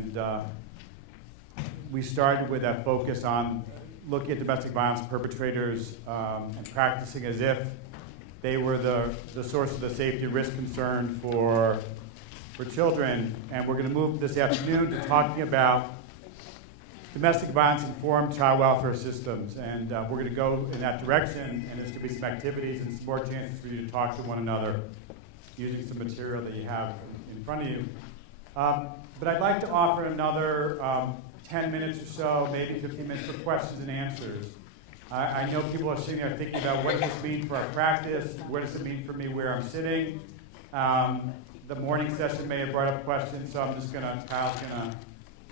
And we started with that focus on looking at domestic violence perpetrators and practicing as if they were the source of the safety risk concern for children. And we're going to move this afternoon to talking about domestic violence-informed child welfare systems. And we're going to go in that direction, and there's going to be some activities and some more chances for you to talk to one another using some material that you have in front of you. But I'd like to offer another 10 minutes or so, maybe 15 minutes for questions and answers. I know people are sitting there thinking about what does this mean for our practice, what does it mean for me where I'm sitting. The morning session may have brought up questions, so I'm just Kyle's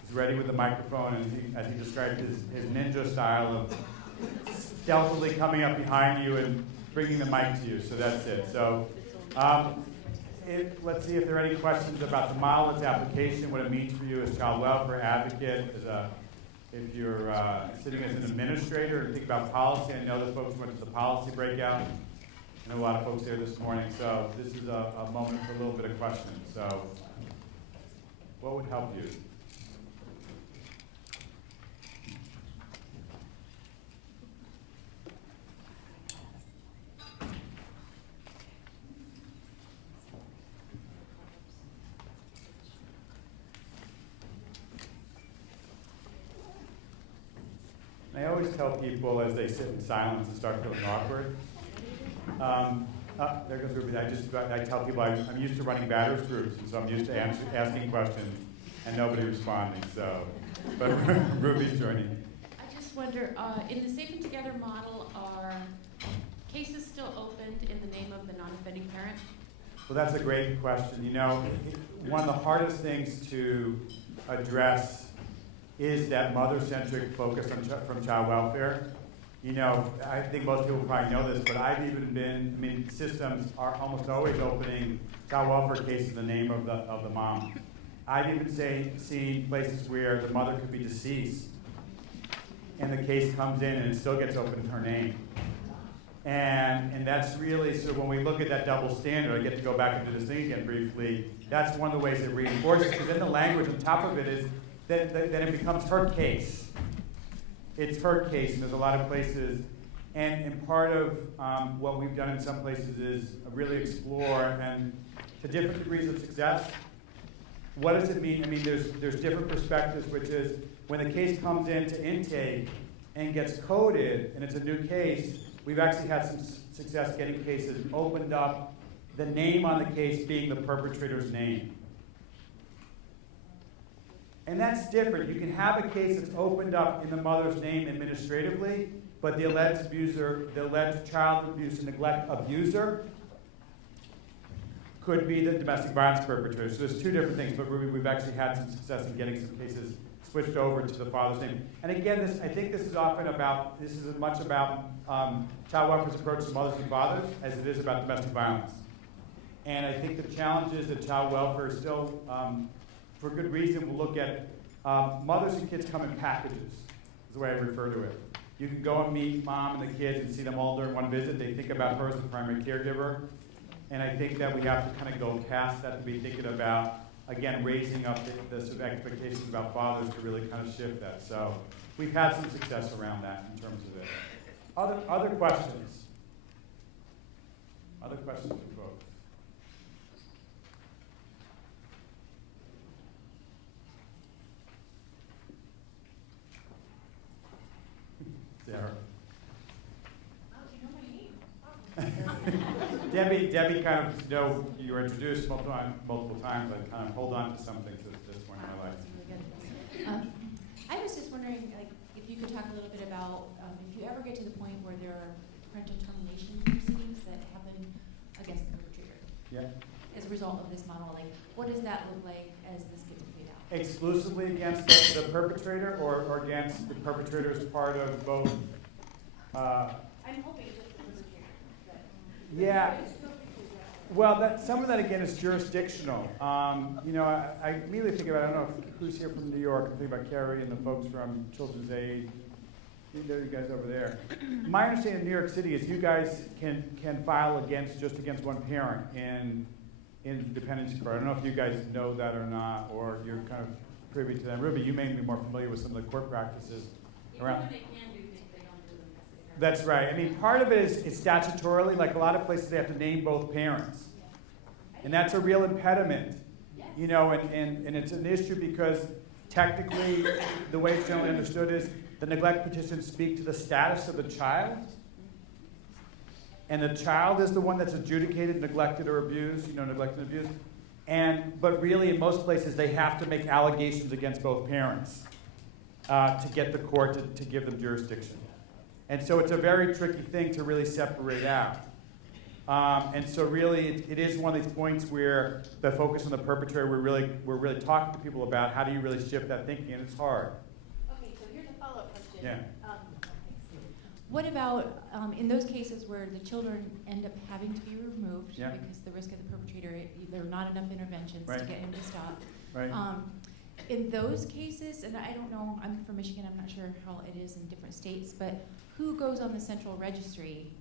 he's ready with the microphone, and as he described his ninja style of stealthily coming up behind you and bringing the mic to you, so that's it. So let's see if there are any questions about the model, its application, what it means for you as child welfare advocate, if you're sitting as an administrator and think about policy. I know that folks went to the policy breakout. I know a lot of folks here this morning, so this is a moment for a little bit of questions. So what would help you? I always tell people as they sit in silence and start feeling awkward. There goes Ruby. I tell people I'm used to running batters groups, and so I'm used to asking questions and nobody responding. So, but Ruby's joining. I just wonder, in the Safe and Together model, are cases still opened in the name of the non-offending parent? Well, that's a great question. You know, one of the hardest things to address is that mother-centric focus from child welfare. You know, I think most people probably know this, but I've even been, systems are almost always opening child welfare cases in the name of the mom. I've even seen places where the mother could be deceased, and the case comes in and it still gets opened in her name. And that's really, so when we look at that double standard, I get to go back into this thing again briefly, that's one of the ways it reinforces, because then the language on top of it is that it becomes her case. It's her case, and there's a lot of places. And part of what we've done in some places is really explore, and to different degrees of success, what does it mean? I mean, there's different perspectives, which is when the case comes into intake and gets coded, and it's a new case, we've actually had some success getting cases opened up, the name on the case being the perpetrator's name. And that's different. You can have a case that's opened up in the mother's name administratively, but the alleged child abuse and neglect abuser could be the domestic violence perpetrator. So there's two different things, but we've actually had some success in getting some cases switched over to the father's name. And again, I think this is as much about child welfare's approach to mothers and fathers as it is about domestic violence. And I think the challenge is that child welfare is still, for good reason, we'll look at mothers and kids come in packages, is the way I refer to it. You can go and meet mom and the kids and see them all during one visit. They think about her as the primary caregiver. And I think that we have to kind of go past that to be thinking about, again, raising up the sort of expectations about fathers to really kind of shift that. So we've had some success around that in terms of it. Other questions? Other questions for folks? Sarah. Oh, you know my name. Debbie kind of, you were introduced multiple times, but kind of hold on to some things at this point in my life. Really good. I was just wondering, if you could talk a little bit about if you ever get to the point where there are parental termination proceedings that happen against the perpetrator. Yeah. As a result of this model, what does that look like as this gets played out? Exclusively against the perpetrator, or against the perpetrator as part of both? I'm hoping it's just the perpetrator. Yeah. Well, some of that, again, is jurisdictional. I immediately think about, I don't know who's here from New York. I think about Carrie and the folks from Children's Aid. There, you guys over there. My understanding in New York City is you guys can file just against one parent in dependency court. I don't know if you guys know that or not, or you're kind of privy to them. Ruby, you may be more familiar with some of the court practices around. Even when they can do things, they don't do them necessarily. That's right. I mean, part of it is statutorily, like a lot of places they have to name both parents. And that's a real impediment, you know, and it's an issue because technically the way it's generally understood is the neglect petitions speak to the status of the child. And the child is the one that's adjudicated, neglected or abused, neglected and abused. But really in most places they have to make allegations against both parents to get the court to give them jurisdiction. And so it's a very tricky thing to really separate out. And so really, it is one of these points where the focus on the perpetrator, we're really talking to people about how do you really shift that thinking, and it's hard. Okay, so here's a follow-up question. Yeah. What about in those cases where the children end up having to be removed Yeah. because the risk of the perpetrator, there are not enough interventions Right. to get him to stop? Right. In those cases, and I don't know, I'm from Michigan, I'm not sure how it is in different states, but who goes on the central registry?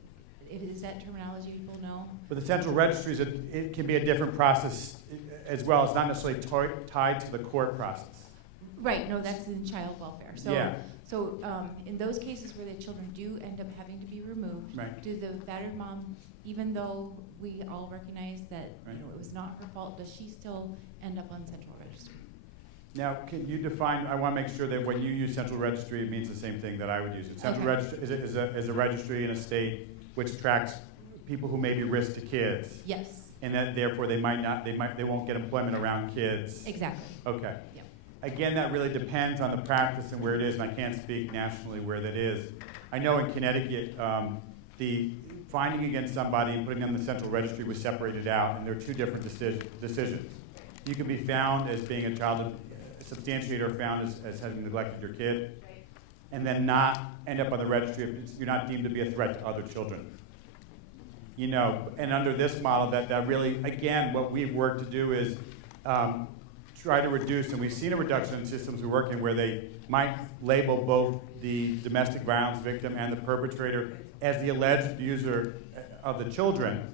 Is that terminology people know? But the central registries, it can be a different process as well. It's not necessarily tied to the court process. Right, no, that's in child welfare. So, Yeah. so in those cases where the children do end up having to be removed, Right. do the battered mom, even though we all recognize that Right. it was not her fault, does she still end up on central registry? Now, can you define, I want to make sure that when you use central registry, it means the same thing that I would use. Central Okay. registry is a registry in a state which tracks people who may be risk to kids. Yes, And that therefore they won't get employment around kids. exactly. Okay. Yep. Again, that really depends on the practice and where it is, and I can't speak nationally where that is. I know in Connecticut, the finding against somebody and putting them in the central registry was separated out, and there are two different decisions. You can be found as being a child substantiator, found as having neglected your kid, and then not end up on the registry if you're not deemed to be a threat to other children. And under this model, that really, again, what we've worked to do is try to reduce, and we've seen a reduction in systems we work in where they might label both the domestic violence victim and the perpetrator as the alleged abuser of the children.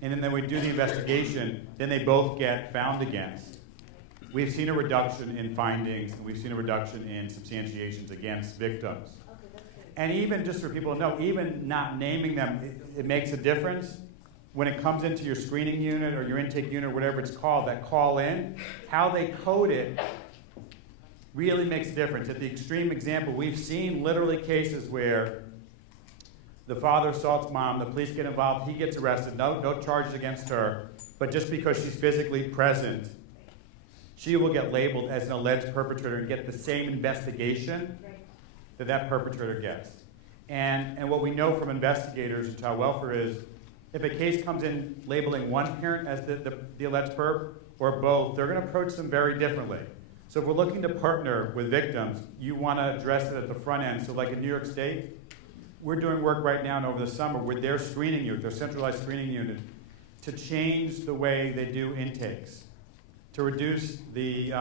And then we do the investigation, then they both get found against. We've seen a reduction in findings, and we've seen a reduction in substantiations against victims. And even just for people to know, even not naming them, it makes a difference. When it comes into your screening unit or your intake unit or whatever it's called, that call in, how they code it really makes a difference. At the extreme example, we've seen literally cases where the father assaults mom, the police get involved, he gets arrested, no charges against her, but just because she's physically present, she will get labeled as an alleged perpetrator and get the same investigation that perpetrator gets. And what we know from investigators in child welfare is if a case comes in labeling one parent as the alleged perp or both, they're going to approach them very differently. So if we're looking to partner with victims, you want to address it at the front end. So like in New York State, we're doing work right now and over the summer with their screening unit, their centralized screening unit, to change the way they do intakes, to reduce the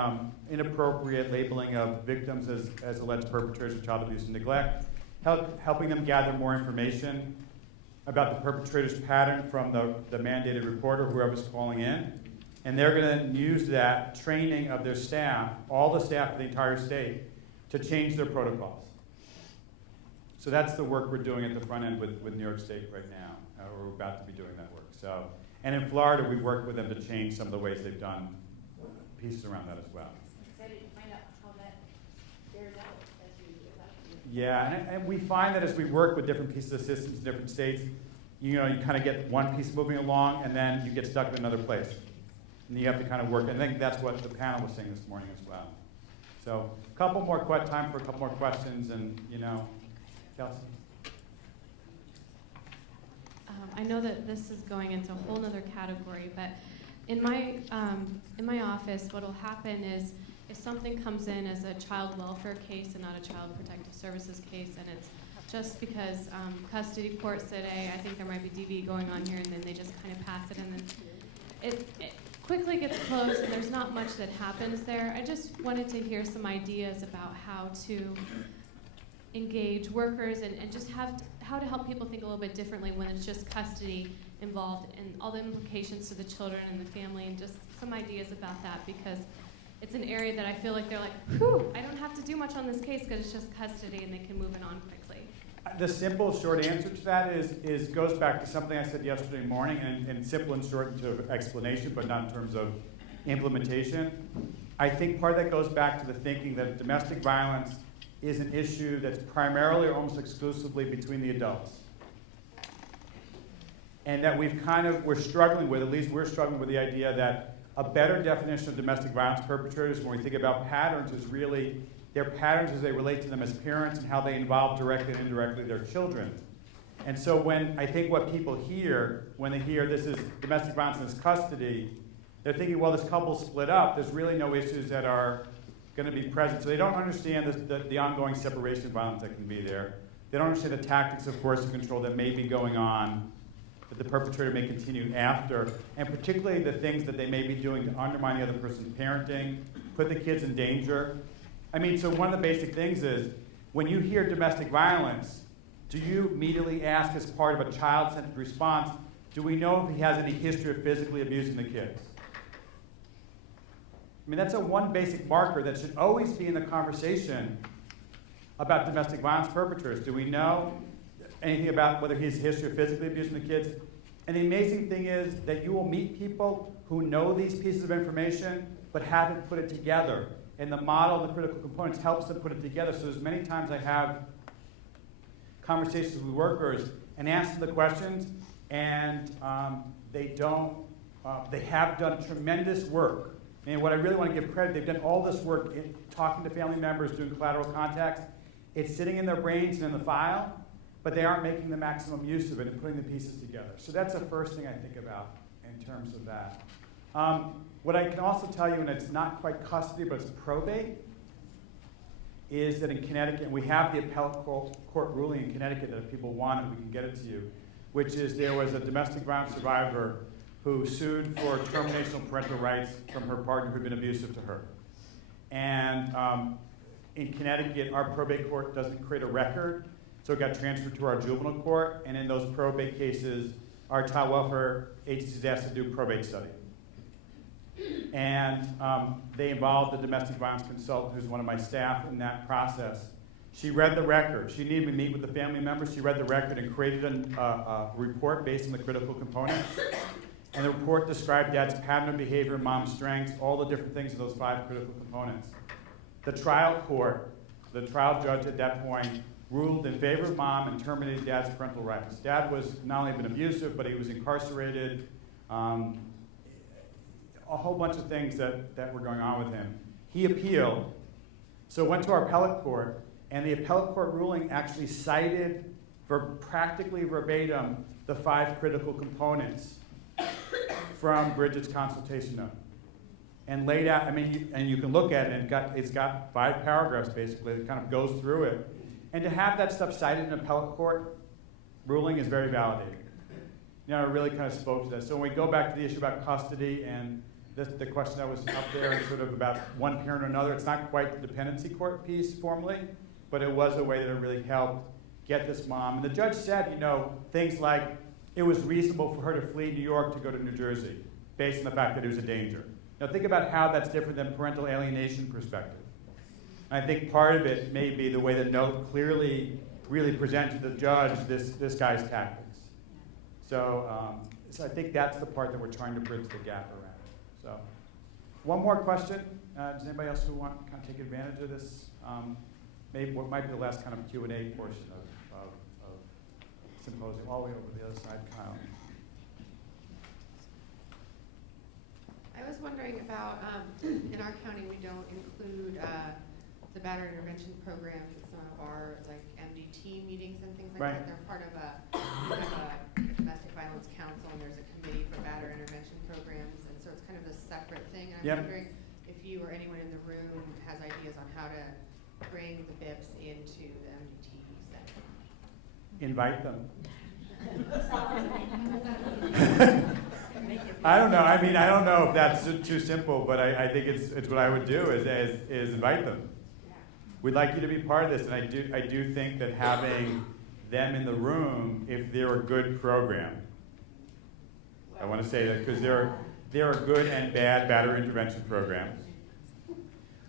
inappropriate labeling of victims as alleged perpetrators of child abuse and neglect, helping them gather more information about the perpetrator's pattern from the mandated reporter, whoever's calling in. And they're going to use that training of their staff, all the staff of the entire state, to change their protocols. So that's the work we're doing at the front end with New York State right now. We're about to be doing that work. So, and in Florida, we've worked with them to change some of the ways they've done pieces around that as well. Excited to find out how that bears out as you evaluate. Yeah, and we find that as we work with different pieces of systems in different states, you kind of get one piece moving along, and then you get stuck in another place. And you have to kind of work. And I think that's what the panel was saying this morning as well. So, time for a couple more questions, and Kelsey. I know that this is going into a whole other category, but in my office, what will happen is if something comes in as a child welfare case and not a child protective services case, and it's just because custody court said, hey, I think there might be DV going on here, and then they just kind of pass it, and then it quickly gets closed, and there's not much that happens there. I just wanted to hear some ideas about how to engage workers and just how to help people think a little bit differently when it's just custody involved and all the implications to the children and the family, and just some ideas about that, because it's an area that I feel like they're like, whew, I don't have to do much on this case because it's just custody and they can move it on quickly. The simple, short answer to that is goes back to something I said yesterday morning, and simple and short in terms of explanation, but not in terms of implementation. I think part of that goes back to the thinking that domestic violence is an issue that's primarily or almost exclusively between the adults. And that we're struggling with, at least we're struggling with the idea that a better definition of domestic violence perpetrators when we think about patterns is really their patterns as they relate to them as parents and how they involve directly and indirectly their children. And so when I think what people hear, when they hear this is domestic violence in this custody, they're thinking, well, this couple's split up, there's really no issues that are going to be present. So they don't understand the ongoing separation of violence that can be there. They don't understand the tactics of coercive control that may be going on, that the perpetrator may continue after, and particularly the things that they may be doing to undermine the other person's parenting, put the kids in danger. I mean, so one of the basic things is, when you hear domestic violence, do you immediately ask as part of a child-centered response, do we know if he has any history of physically abusing the kids? I mean, that's one basic marker that should always be in the conversation about domestic violence perpetrators. Do we know anything about whether he has a history of physically abusing the kids? And the amazing thing is that you will meet people who know these pieces of information but haven't put it together. And the model, the critical components, helps them put it together. So there's many times I have conversations with workers and ask them the questions, and they have done tremendous work. And what I really want to give credit, they've done all this work in talking to family members, doing collateral contacts. It's sitting in their brains and in the file, but they aren't making the maximum use of it and putting the pieces together. So that's the first thing I think about in terms of that. What I can also tell you, and it's not quite custody, but it's probate, is that in Connecticut, we have the appellate court ruling in Connecticut that if people want it, we can get it to you, which is there was a domestic violence survivor who sued for termination of parental rights from her partner who'd been abusive to her. And in Connecticut, our probate court doesn't create a record, so it got transferred to our juvenile court, and in those probate cases, our child welfare agency is asked to do a probate study. And they involved the domestic violence consultant, who's one of my staff in that process. She read the record. She didn't even meet with the family members. She read the record and created a report based on the critical components. And the report described dad's pattern of behavior, mom's strengths, all the different things in those 5 critical components. The trial court, the trial judge at that point, ruled in favor of mom and terminated dad's parental rights. Dad was not only been abusive, but he was incarcerated. A whole bunch of things that were going on with him. He appealed, so went to our appellate court, and the appellate court ruling actually cited practically verbatim the 5 critical components from Bridget's consultation note. And laid out, I mean, and you can look at it, and it's got 5 paragraphs basically that kind of goes through it. And to have that stuff cited in an appellate court ruling is very validating. You know, it really kind of spoke to that. So when we go back to the issue about custody and the question that was up there, sort of about one parent or another, it's not quite the dependency court piece formally, but it was a way that it really helped get this mom. And the judge said, you know, things like it was reasonable for her to flee New York to go to New Jersey based on the fact that it was a danger. Now think about how that's different than parental alienation perspective. And I think part of it may be the way the note clearly really presented to the judge this guy's tactics. So I think that's the part that we're trying to bridge the gap around. So, one more question. Does anybody else who want to kind of take advantage of this? Maybe what might be the last kind of Q&A portion of Symposium, all the way over the other side, Kyle. I was wondering about, in our county, we don't include the battery intervention programs in some of our MDT meetings and things like that. They're part of we have a domestic violence council, and there's a committee for battery intervention programs, and so it's kind of a separate thing. And I'm wondering if you or anyone in the room has ideas on how to bring the BIPs into the MDT center. Invite them. I don't know. I mean, I don't know if that's too simple, but I think it's what I would do is invite them. We'd like you to be part of this, and I do think that having them in the room, if they're a good program, I want to say that because there are good and bad battery intervention programs.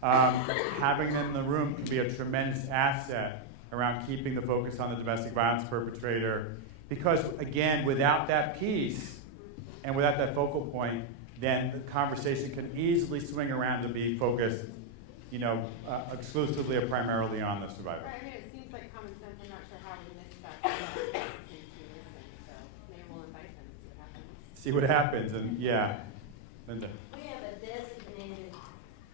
having them in the room can be a tremendous asset around keeping the focus on the domestic violence perpetrator. Because, again, without that piece and without that focal point, then the conversation can easily swing around to be focused, exclusively or primarily on the survivor. Right, I mean, it seems like common sense. I'm not sure how we missed that. So maybe we'll invite them and see what happens. See what happens, and yeah. Linda. We have a designated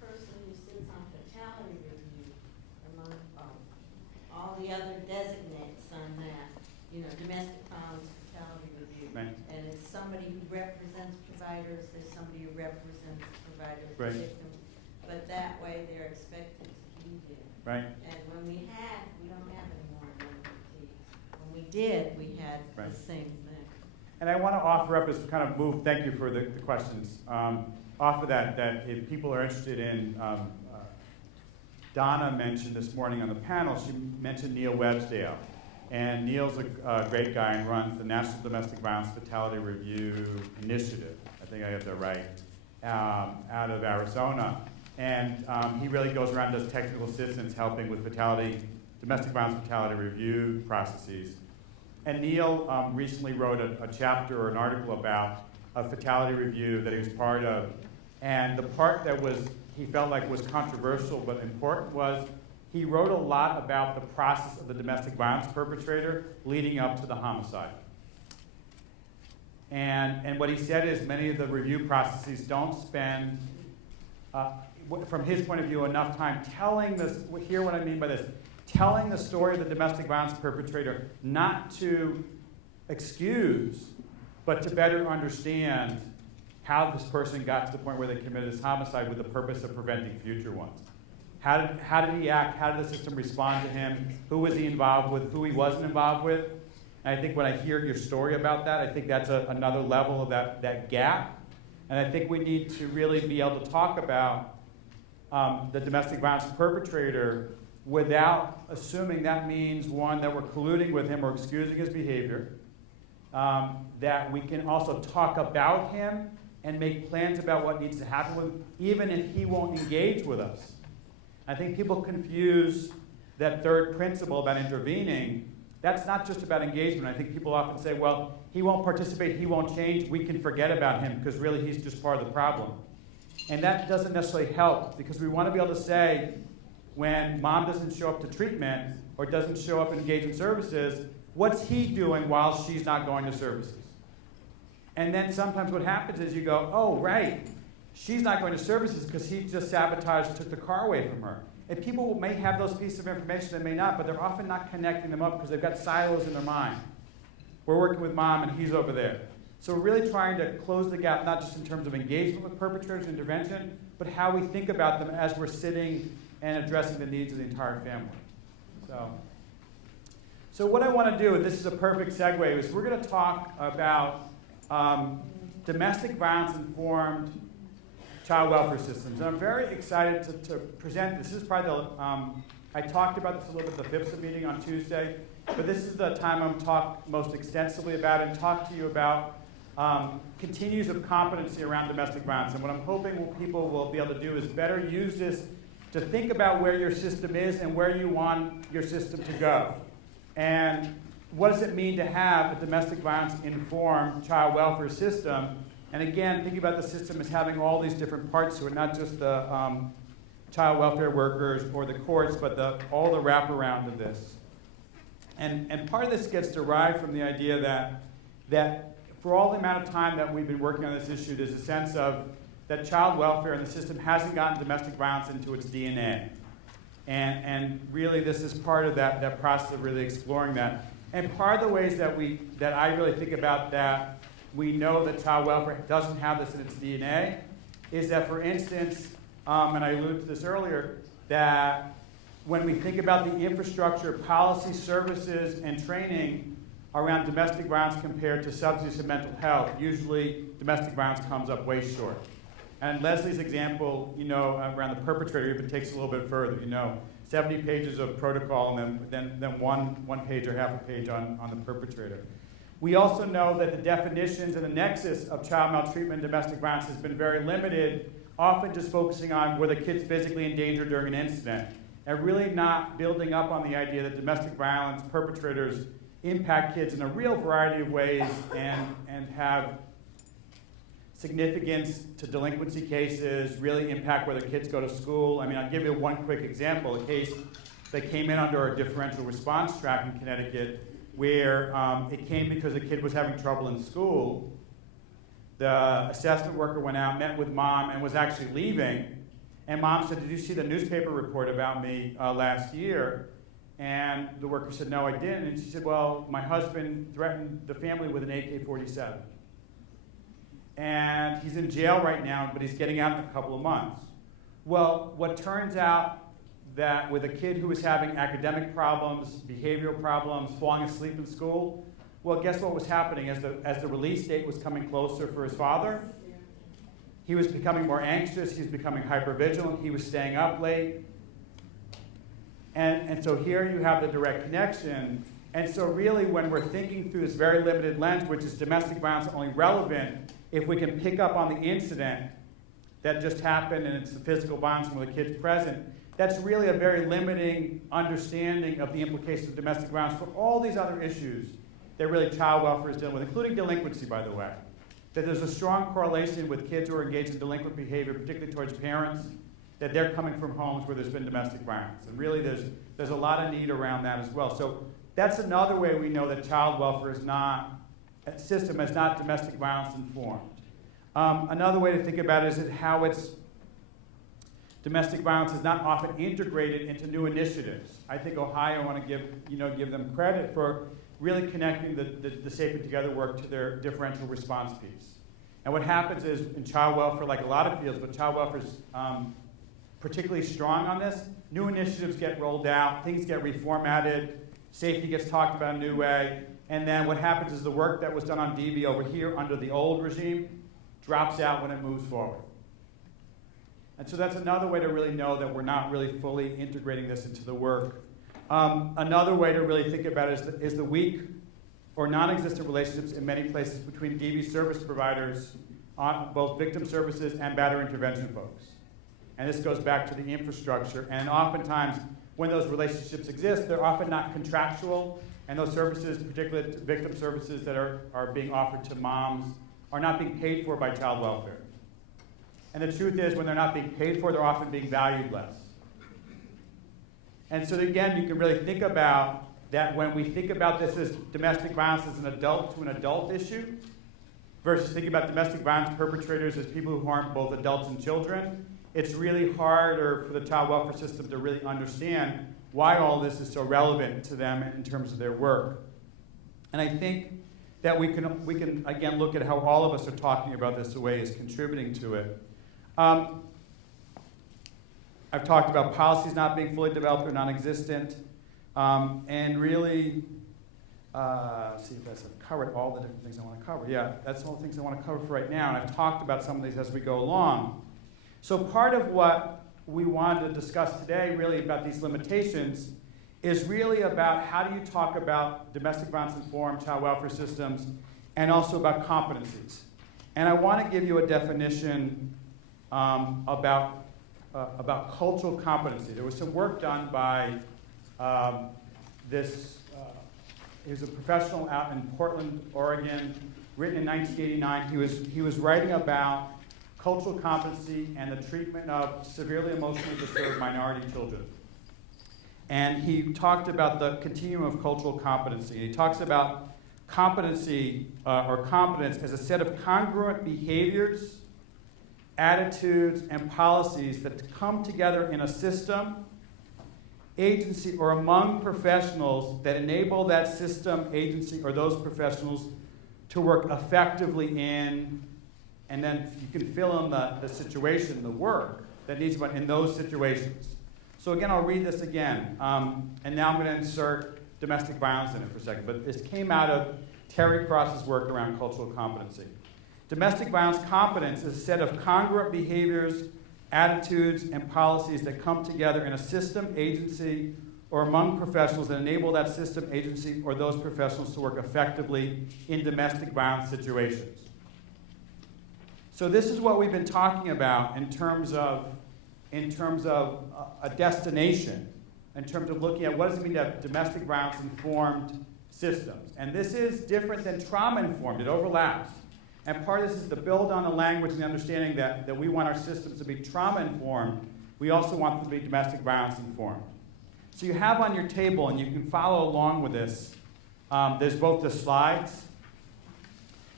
person who sits on fatality review among all the other designates on that, domestic violence fatality review. Right. And it's somebody who represents providers, there's somebody who represents providers, Right. victims. But that way they're expected to be there. Right. And when we don't have any more MVPs. When we did, we had Right. the same thing. And I want to offer up as kind of move, thank you for the questions. Off of that if people are interested in, Donna mentioned this morning on the panel, she mentioned Neil Websdale. And Neil's a great guy and runs the National Domestic Violence Fatality Review Initiative. I think I got that right, out of Arizona. And he really goes around and does technical assistance helping with domestic violence fatality review processes. And Neil recently wrote a chapter or an article about a fatality review that he was part of. And the part that he felt like was controversial but important was he wrote a lot about the process of the domestic violence perpetrator leading up to the homicide. And what he said is many of the review processes don't spend, from his point of view, enough time telling this, hear what I mean by this, telling the story of the domestic violence perpetrator, not to excuse, but to better understand how this person got to the point where they committed this homicide with the purpose of preventing future ones. How did he act? How did the system respond to him? Who was he involved with? Who he wasn't involved with? And I think when I hear your story about that, I think that's another level of that gap. And I think we need to really be able to talk about the domestic violence perpetrator without assuming that means, one, that we're colluding with him or excusing his behavior, that we can also talk about him and make plans about what needs to happen with him, even if he won't engage with us. I think people confuse that third principle about intervening. That's not just about engagement. I think people often say, well, he won't participate, he won't change, we can forget about him because really he's just part of the problem. And that doesn't necessarily help because we want to be able to say when mom doesn't show up to treatment or doesn't show up in engagement services, what's he doing while she's not going to services? And then sometimes what happens is you go, oh, right, she's not going to services because he just sabotaged, took the car away from her. And people may have those pieces of information, they may not, but they're often not connecting them up because they've got silos in their mind. We're working with mom and he's over there. So we're really trying to close the gap, not just in terms of engagement with perpetrators and intervention, but how we think about them as we're sitting and addressing the needs of the entire family. So what I want to do, and this is a perfect segue, is we're going to talk about domestic violence-informed child welfare systems. And I'm very excited to present. This is probably I talked about this a little bit at the FIPSA meeting on Tuesday, but this is the time I'm talk most extensively about and talk to you about continues of competency around domestic violence. And what I'm hoping people will be able to do is better use this to think about where your system is and where you want your system to go. And what does it mean to have a domestic violence-informed child welfare system? And again, think about the system as having all these different parts to it, not just the child welfare workers or the courts, but all the wraparound of this. And part of this gets derived from the idea that for all the amount of time that we've been working on this issue, there's a sense of that child welfare and the system hasn't gotten domestic violence into its DNA. And really this is part of that process of really exploring that. And part of the ways that I really think about that we know that child welfare doesn't have this in its DNA is that, for instance, and I alluded to this earlier, that when we think about the infrastructure, policy, services, and training around domestic violence compared to substance and mental health, usually domestic violence comes up way short. And Leslie's example, around the perpetrator even takes a little bit further. 70 pages of protocol and then one page or half a page on the perpetrator. We also know that the definitions and the nexus of child maltreatment and domestic violence has been very limited often just focusing on were the kids physically in danger during an incident, and really not building up on the idea that domestic violence perpetrators impact kids in a real variety of ways and have significance to delinquency cases, really impact whether kids go to school. I mean, I'll give you one quick example, a case that came in under our differential response track in Connecticut, where it came because a kid was having trouble in school. The assessment worker went out, met with mom, and was actually leaving. And mom said, "Did you see the newspaper report about me last year?" And the worker said, "No, I didn't." And she said, "Well, my husband threatened the family with an AK-47. And he's in jail right now, but he's getting out in a couple of months." Well, what turns out that with a kid who was having academic problems, behavioral problems, falling asleep in school, well, guess what was happening as the release date was coming closer for his father? He was becoming more anxious, he was becoming hypervigilant, he was staying up late. And so here you have the direct connection. And so really when we're thinking through this very limited lens, which is domestic violence only relevant if we can pick up on the incident that just happened and it's the physical violence where the kid's present, that's really a very limiting understanding of the implications of domestic violence for all these other issues that really child welfare is dealing with, including delinquency, by the way. That there's a strong correlation with kids who are engaged in delinquent behavior, particularly towards parents, that they're coming from homes where there's been domestic violence. And really there's a lot of need around that as well. So that's another way we know that child welfare is not, a system is not domestic violence informed. Another way to think about it is how it's domestic violence is not often integrated into new initiatives. I think Ohio, I want to give them credit for really connecting the Safer Together work to their differential response piece. And what happens is in child welfare, like a lot of fields, but child welfare is particularly strong on this, new initiatives get rolled out, things get reformatted, safety gets talked about in a new way, and then what happens is the work that was done on DV over here under the old regime drops out when it moves forward. And so that's another way to really know that we're not really fully integrating this into the work. Another way to really think about it is the weak or non-existent relationships in many places between DV service providers, both victim services and batterer intervention folks. And this goes back to the infrastructure. And oftentimes, when those relationships exist, they're often not contractual, and those services, particularly victim services that are being offered to moms, are not being paid for by child welfare. And the truth is, when they're not being paid for, they're often being valued less. And so again, you can really think about that when we think about this as domestic violence as an adult to an adult issue, versus thinking about domestic violence perpetrators as people who harm both adults and children, it's really harder for the child welfare system to really understand why all this is so relevant to them in terms of their work. And I think that we can again look at how all of us are talking about this way as contributing to it. I've talked about policies not being fully developed or non-existent, and really, see if I've covered all the different things I want to cover. Yeah, that's all the things I want to cover for right now, and I've talked about some of these as we go along. So part of what we wanted to discuss today, really about these limitations, is really about how do you talk about domestic violence-informed child welfare systems, and also about competencies. And I want to give you a definition about cultural competency. There was some work done by he was a professional out in Portland, Oregon, written in 1989. He was writing about cultural competency and the treatment of severely emotionally disturbed minority children. And he talked about the continuum of cultural competency. He talks about competency or competence as a set of congruent behaviors, attitudes, and policies that come together in a system, agency, or among professionals that enable that system, agency, or those professionals to work effectively in, and then you can fill in the situation, the work that needs to be in those situations. So again, I'll read this again, and now I'm going to insert domestic violence in it for a second, but this came out of Terry Cross's work around cultural competency. Domestic violence competence is a set of congruent behaviors, attitudes, and policies that come together in a system, agency, or among professionals that enable that system, agency, or those professionals to work effectively in domestic violence situations. So this is what we've been talking about in terms of a destination, in terms of looking at what does it mean to have domestic violence-informed systems. And this is different than trauma-informed. It overlaps. And part of this is to build on the language and the understanding that we want our systems to be trauma-informed. We also want them to be domestic violence-informed. So you have on your table, and you can follow along with this, there's both the slides,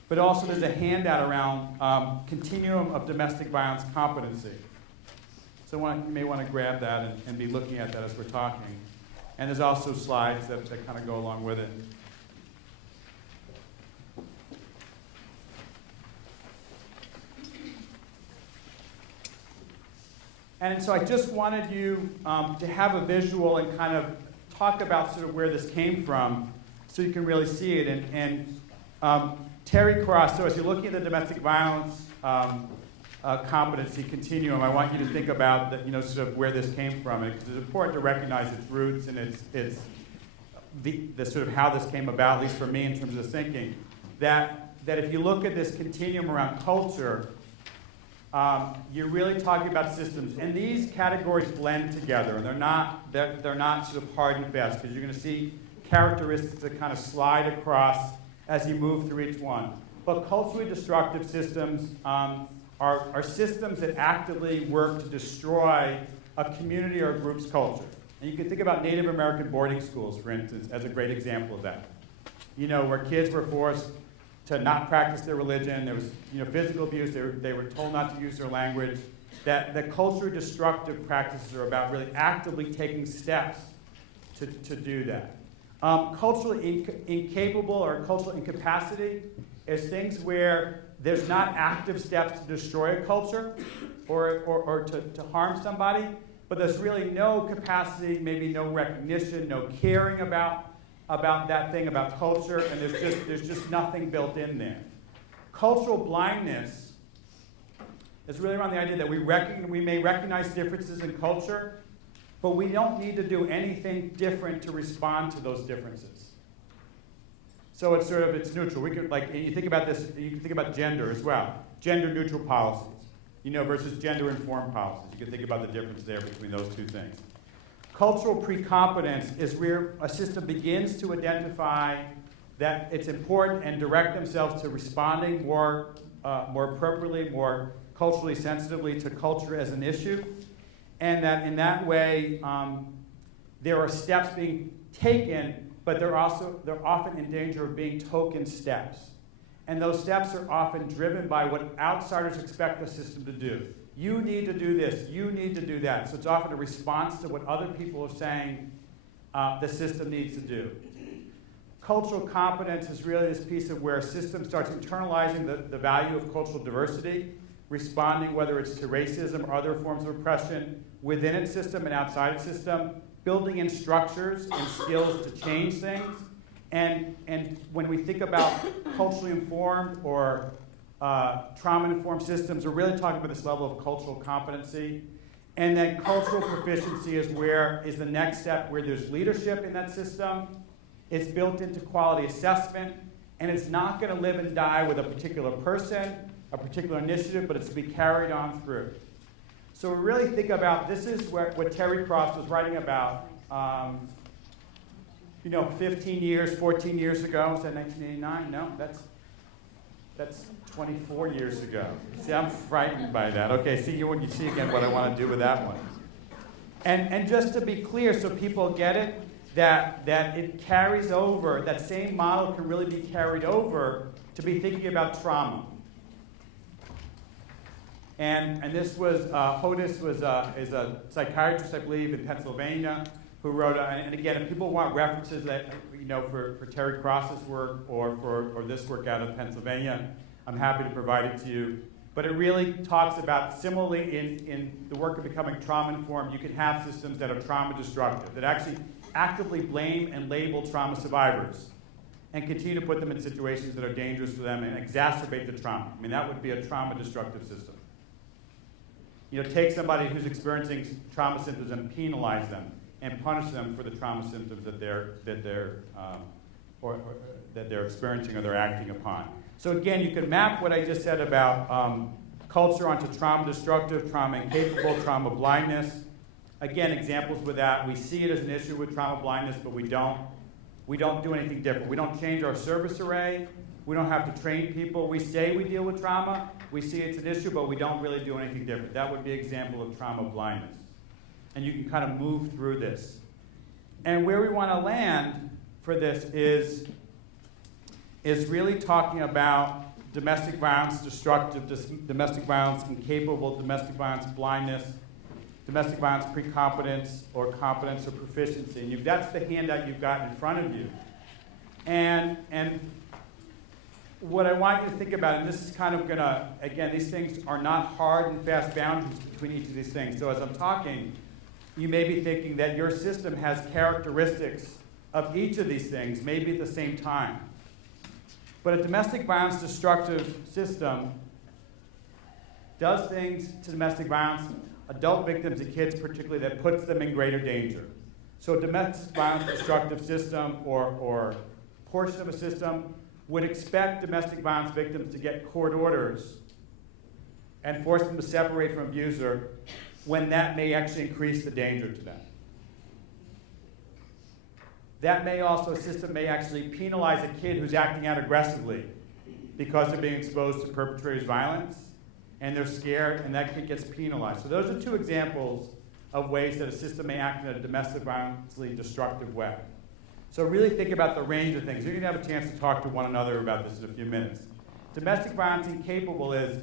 but also there's a handout around Continuum of Domestic Violence Competency. So you may want to grab that and be looking at that as we're talking. And there's also slides that kind of go along with it. And so I just wanted you to have a visual and kind of talk about sort of where this came from so you can really see it. And Terry Cross, so as you're looking at the domestic violence competency continuum, I want you to think about sort of where this came from, because it's important to recognize its roots and its the sort of how this came about, at least for me in terms of thinking, that if you look at this continuum around culture, you're really talking about systems, and these categories blend together, and they're not sort of hard and fast, because you're going to see characteristics that kind of slide across as you move through each one. But culturally destructive systems are systems that actively work to destroy a community or a group's culture. And you can think about Native American boarding schools, for instance, as a great example of that. Where kids were forced to not practice their religion. There was physical abuse. They were told not to use their language. That culturally destructive practices are about really actively taking steps to do that. Culturally incapable or cultural incapacity is things where there's not active steps to destroy a culture or to harm somebody, but there's really no capacity, maybe no recognition, no caring about that thing, about culture, and there's just nothing built in there. Cultural blindness is really around the idea that we may recognize differences in culture, but we don't need to do anything different to respond to those differences. So it's neutral. We could, you think about this, you can think about gender as well. Gender neutral policies, versus gender informed policies. You can think about the difference there between those two things. Cultural precompetence is where a system begins to identify that it's important and direct themselves to responding more appropriately, more culturally sensitively to culture as an issue, and that in that way there are steps being taken, but they're often in danger of being token steps. And those steps are often driven by what outsiders expect the system to do. You need to do this, you need to do that. So it's often a response to what other people are saying the system needs to do. Cultural competence is really this piece of where a system starts internalizing the value of cultural diversity, responding whether it's to racism or other forms of oppression within its system and outside its system, building in structures and skills to change things. And when we think about culturally informed or trauma-informed systems, we're really talking about this level of cultural competency. And then cultural proficiency is the next step where there's leadership in that system. It's built into quality assessment, and it's not going to live and die with a particular person, a particular initiative, but it's to be carried on through. So we really think about, this is what Terry Cross was writing about 14 years ago. Was that 1989? No, that's 24 years ago. See, I'm frightened by that. Okay, see when you see again what I want to do with that one. And just to be clear, so people get it, that it carries over, that same model can really be carried over to be thinking about trauma. And this was, Hodis is a psychiatrist, I believe, in Pennsylvania, who wrote, and again, if people want references that, for Terry Cross's work or this work out of Pennsylvania, I'm happy to provide it to you. But it really talks about, similarly in the work of becoming trauma-informed, you can have systems that are trauma-destructive, that actually actively blame and label trauma survivors and continue to put them in situations that are dangerous for them and exacerbate the trauma. I mean, that would be a trauma-destructive system. Take somebody who's experiencing trauma symptoms and penalize them and punish them for the trauma symptoms that they're experiencing or they're acting upon. So again, you can map what I just said about culture onto trauma destructive, trauma incapable, trauma blindness. Again, examples with that. We see it as an issue with trauma blindness, but we don't do anything different. We don't change our service array. We don't have to train people. We say we deal with trauma. We see it's an issue, but we don't really do anything different. That would be an example of trauma blindness. And you can kind of move through this. And where we want to land for this is really talking about domestic violence, destructive, domestic violence, incapable, domestic violence, blindness, domestic violence, precompetence, or competence or proficiency. And that's the handout you've got in front of you. And what I want you to think about, and this is kind of going to, again, these things are not hard and fast boundaries between each of these things. So as I'm talking, you may be thinking that your system has characteristics of each of these things, maybe at the same time. But a domestic violence destructive system does things to domestic violence, adult victims and kids particularly, that puts them in greater danger. So a domestic violence destructive system or portion of a system would expect domestic violence victims to get court orders and force them to separate from abuser when that may actually increase the danger to them. That may also, a system may actually penalize a kid who's acting out aggressively because they're being exposed to perpetrators' violence and they're scared and that kid gets penalized. So those are two examples of ways that a system may act in a domestic violently destructive way. So really think about the range of things. You're going to have a chance to talk to one another about this in a few minutes. Domestic violence incapable is,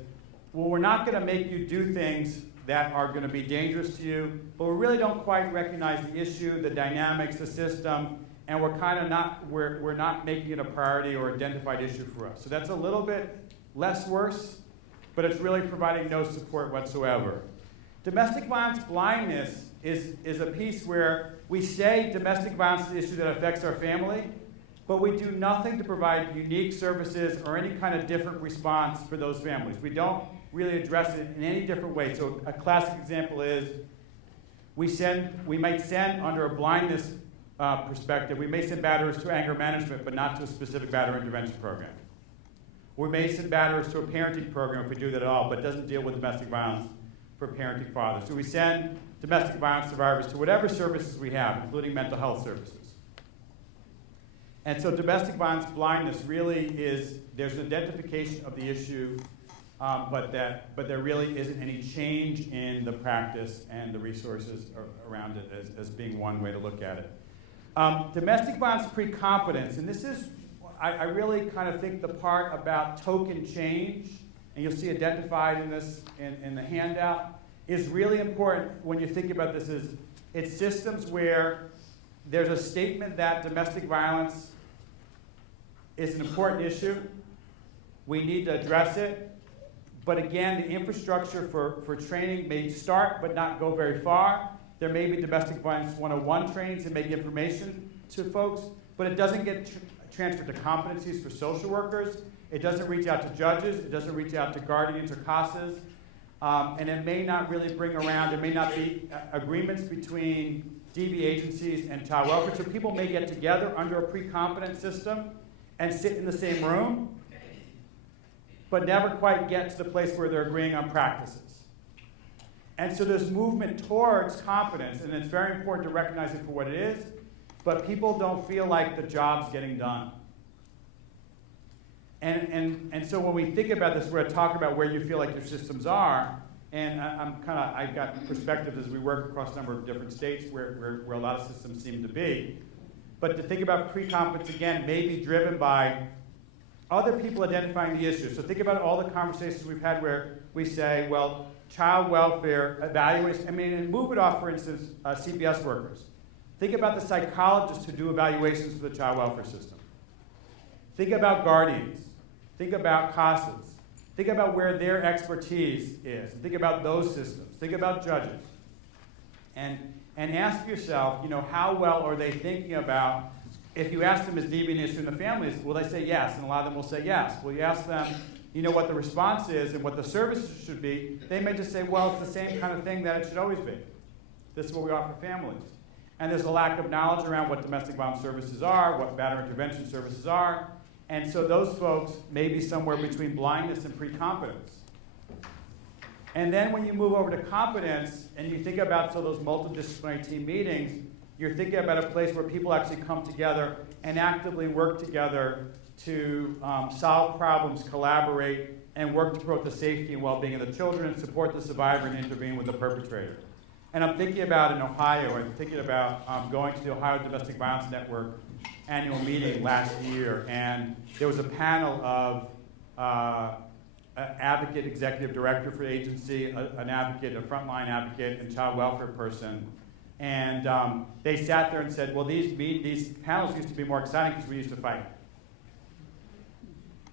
well, we're not going to make you do things that are going to be dangerous to you, but we really don't quite recognize the issue, the dynamics, the system, and we're kind of not, we're not making it a priority or identified issue for us. So that's a little bit less worse, but it's really providing no support whatsoever. Domestic violence blindness is a piece where we say domestic violence is an issue that affects our family, but we do nothing to provide unique services or any kind of different response for those families. We don't really address it in any different way. So a classic example is we might send under a blindness perspective, we may send batterers to anger management, but not to a specific batterer intervention program. We may send batterers to a parenting program if we do that at all, but it doesn't deal with domestic violence for parenting fathers. So we send domestic violence survivors to whatever services we have, including mental health services. And so domestic violence blindness really is, there's an identification of the issue, but there really isn't any change in the practice and the resources around it as being one way to look at it. Domestic violence precompetence, and this is, I really kind of think the part about token change, and you'll see identified in this in the handout, is really important when you think about this. It's systems where there's a statement that domestic violence is an important issue. We need to address it. But again, the infrastructure for training may start but not go very far. There may be domestic violence 101 trainings that make information to folks, but it doesn't get transferred to competencies for social workers. It doesn't reach out to judges. It doesn't reach out to guardians or CASAs. And it may not really bring around, there may not be agreements between DV agencies and child welfare. So people may get together under a pre-competent system and sit in the same room, but never quite get to the place where they're agreeing on practices. And so there's movement towards competence, and it's very important to recognize it for what it is, but people don't feel like the job's getting done. And so when we think about this, we're going to talk about where you feel like your systems are, and I've got perspectives as we work across a number of different states where a lot of systems seem to be. But to think about pre-competence, again, may be driven by other people identifying the issue. So think about all the conversations we've had where we say, well, child welfare evaluation, and move it off, for instance, CPS workers. Think about the psychologists who do evaluations for the child welfare system. Think about guardians. Think about CASAs. Think about where their expertise is. Think about those systems. Think about judges. And ask yourself, how well are they thinking about, if you ask them, is DV an issue in the families, will they say yes? And a lot of them will say yes. Will you ask them, what the response is and what the services should be? They may just say, well, it's the same kind of thing that it should always be. This is what we offer families. And there's a lack of knowledge around what domestic violence services are, what batterer intervention services are. And so those folks may be somewhere between blindness and pre-competence. And then when you move over to competence and you think about those multidisciplinary team meetings, you're thinking about a place where people actually come together and actively work together to solve problems, collaborate, and work to promote the safety and well-being of the children and support the survivor and intervene with the perpetrator. And I'm thinking about in Ohio, I'm thinking about going to the Ohio Domestic Violence Network annual meeting last year, and there was a panel of an advocate, executive director for the agency, an advocate, a frontline advocate, and child welfare person. And they sat there and said, well, these panels used to be more exciting because we used to fight.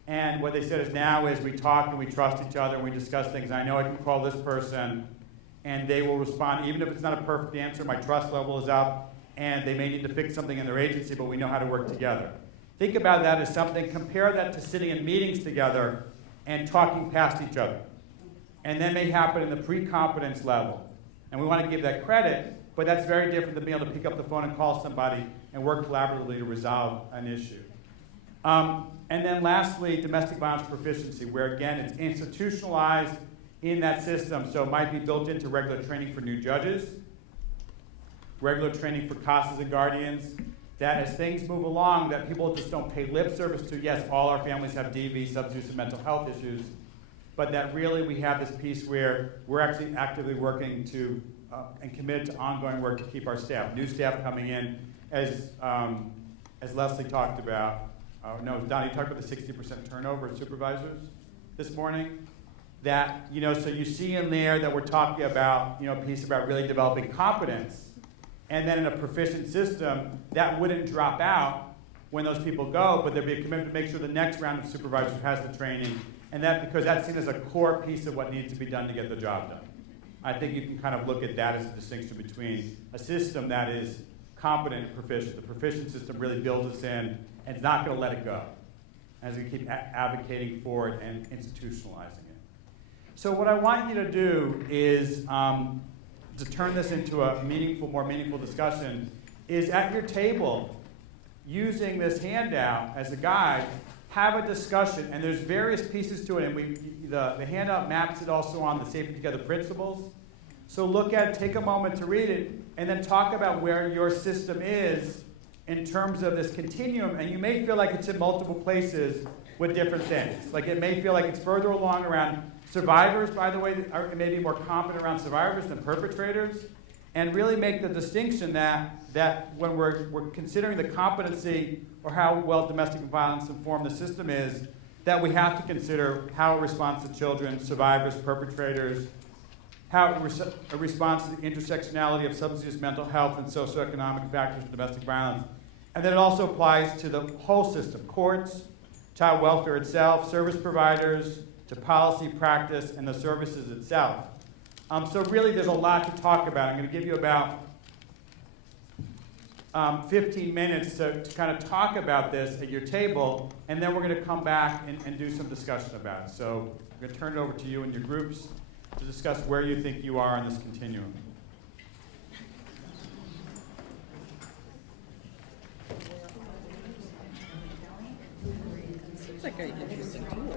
And what they said is now is we talk and we trust each other and we discuss things. I know I can call this person and they will respond. Even if it's not a perfect answer, my trust level is up and they may need to fix something in their agency, but we know how to work together. Think about that as something, compare that to sitting in meetings together and talking past each other. And that may happen in the pre-competence level. And we want to give that credit, but that's very different than being able to pick up the phone and call somebody and work collaboratively to resolve an issue. And then lastly, domestic violence proficiency, where again, it's institutionalized in that system. So it might be built into regular training for new judges, regular training for CASAs and guardians, that as things move along, that people just don't pay lip service to, yes, all our families have DV, substance use, and mental health issues, but that really we have this piece where we're actually actively working to and committed to ongoing work to keep our staff, new staff coming in, as Leslie talked about. Donnie talked about the 60% turnover of supervisors this morning. That, so you see in there that we're talking about, a piece about really developing competence. And then in a proficient system, that wouldn't drop out when those people go, but there'd be a commitment to make sure the next round of supervisors has the training. And because that's seen as a core piece of what needs to be done to get the job done. I think you can kind of look at that as a distinction between a system that is competent and proficient. The proficient system really builds us in and it's not going to let it go as we keep advocating for it and institutionalizing it. So what I want you to do is, to turn this into a more meaningful discussion, is at your table, using this handout as a guide, have a discussion, and there's various pieces to it, and the handout maps it also on the Safety Together principles. So look at it, take a moment to read it, and then talk about where your system is in terms of this continuum, and you may feel like it's in multiple places with different things. Like it may feel like it's further along around survivors, by the way, are maybe more competent around survivors than perpetrators, and really make the distinction that when we're considering the competency or how well domestic violence informed the system is, that we have to consider how it responds to children, survivors, perpetrators, how it responds to the intersectionality of substance use, mental health, and socioeconomic factors of domestic violence. And then it also applies to the whole system, courts, child welfare itself, service providers, to policy, practice, and the services itself. So really there's a lot to talk about. I'm going to give you about 15 minutes to kind of talk about this at your table, and then we're going to come back and do some discussion about it. So I'm going to turn it over to you and your groups to discuss where you think you are in this continuum. Seems like an interesting tool.